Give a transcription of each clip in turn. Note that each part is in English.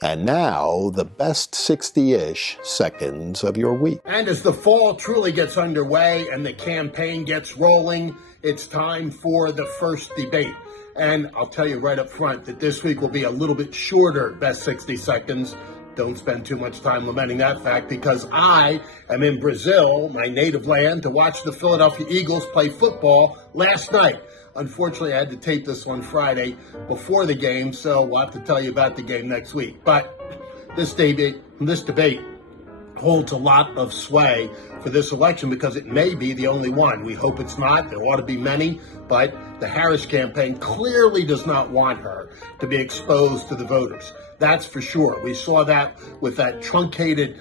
And now, the best 60-ish seconds of your week. And as the fall truly gets underway and the campaign gets rolling, it's time for the first debate. And I'll tell you right up front that this week will be a little bit shorter best 60 seconds. Don't spend too much time lamenting that fact, because I am in Brazil, my native land, to watch the Philadelphia Eagles play football last night. Unfortunately, I had to tape this one Friday before the game, so we'll have to tell you about the game next week. But this debate holds a lot of sway for this election because it may be the only one. We hope it's not. There ought to be many, but the Harris campaign clearly does not want her to be exposed to the voters. That's for sure. We saw that with that truncated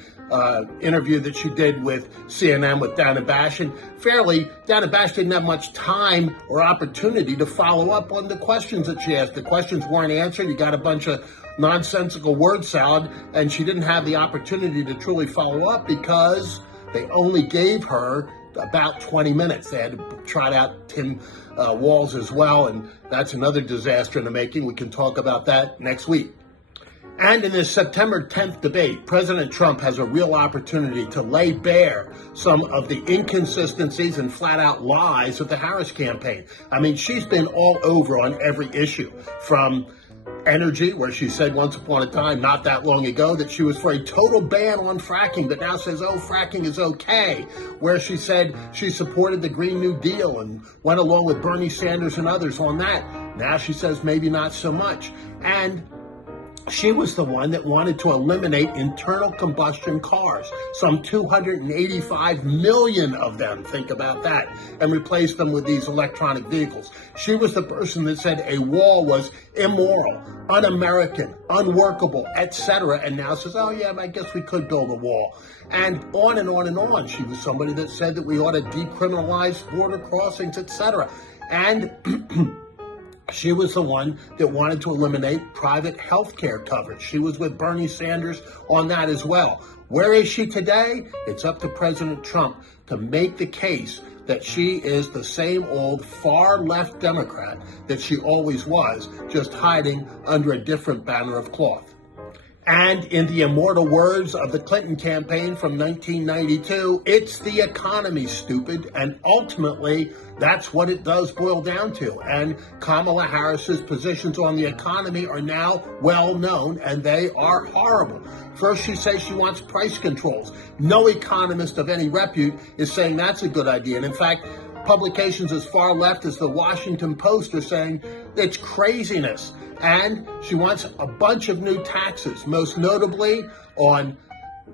interview that she did with CNN with Dana Bash. And fairly, Dana Bash didn't have much time or opportunity to follow up on the questions that she asked. The questions weren't answered. You got a bunch of nonsensical word salad, and she didn't have the opportunity to truly follow up because they only gave her about 20 minutes. They had to trot out Tim Walz as well, and that's another disaster in the making. We can talk about that next week. And in this September 10th debate, President Trump has a real opportunity to lay bare some of the inconsistencies and flat-out lies of the Harris campaign. I mean, she's been all over on every issue, from energy, where she said once upon a time, not that long ago, that she was for a total ban on fracking, but now says, oh, fracking is okay, where she said she supported the Green New Deal and went along with Bernie Sanders and others on that. Now she says maybe not so much. And she was the one that wanted to eliminate internal combustion cars, some 285 million of them, think about that, and replace them with these electronic vehicles. She was the person that said a wall was immoral, un-American, unworkable, etc., and now says, oh yeah, I guess we could build a wall. And on and on and on. She was somebody that said that we ought to decriminalize border crossings, etc. And she was the one that wanted to eliminate private health care coverage. She was with Bernie Sanders on that as well. Where is she today? It's up to President Trump to make the case that she is the same old far-left Democrat that she always was, just hiding under a different banner of cloth. And in the immortal words of the Clinton campaign from 1992, it's the economy, stupid. And ultimately, that's what it does boil down to. And Kamala Harris's positions on the economy are now well known, and they are horrible. First, she says she wants price controls. No economist of any repute is saying that's a good idea. And in fact, publications as far left as the Washington Post are saying it's craziness. And she wants a bunch of new taxes, most notably on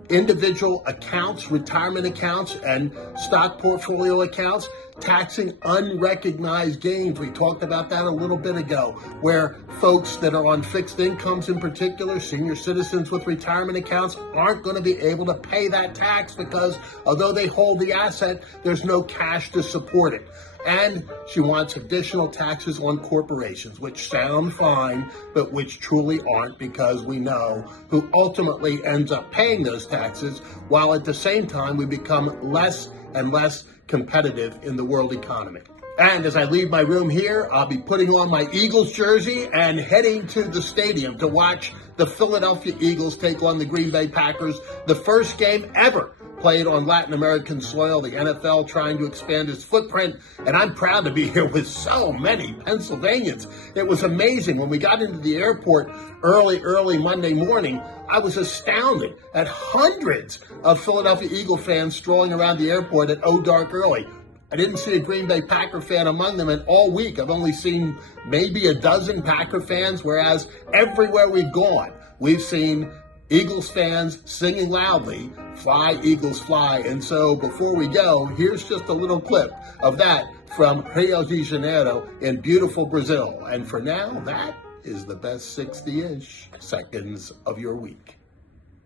individual accounts, retirement accounts, and stock portfolio accounts, taxing unrecognized gains. We talked about that a little bit ago, where folks that are on fixed incomes in particular, senior citizens with retirement accounts, aren't going to be able to pay that tax because although they hold the asset, there's no cash to support it. And she wants additional taxes on corporations, which sound fine, but which truly aren't, because we know who ultimately ends up paying those taxes, while at the same time we become less and less competitive in the world economy. And as I leave my room here, I'll be putting on my Eagles jersey and heading to the stadium to watch the Philadelphia Eagles take on the Green Bay Packers, the first game ever played on Latin American soil, the NFL trying to expand its footprint, and I'm proud to be here with so many Pennsylvanians. It was amazing. When we got into the airport early Monday morning, I was astounded at hundreds of Philadelphia Eagle fans strolling around the airport at dark early. I didn't see a Green Bay Packer fan among them, and all week I've only seen maybe a dozen Packer fans, whereas everywhere we've gone, we've seen Eagles fans singing loudly, "Fly, Eagles, fly." And so before we go, here's just a little clip of that from Rio de Janeiro in beautiful Brazil. And for now, that is the best 60-ish seconds of your week.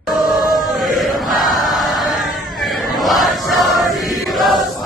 Watch our Eagles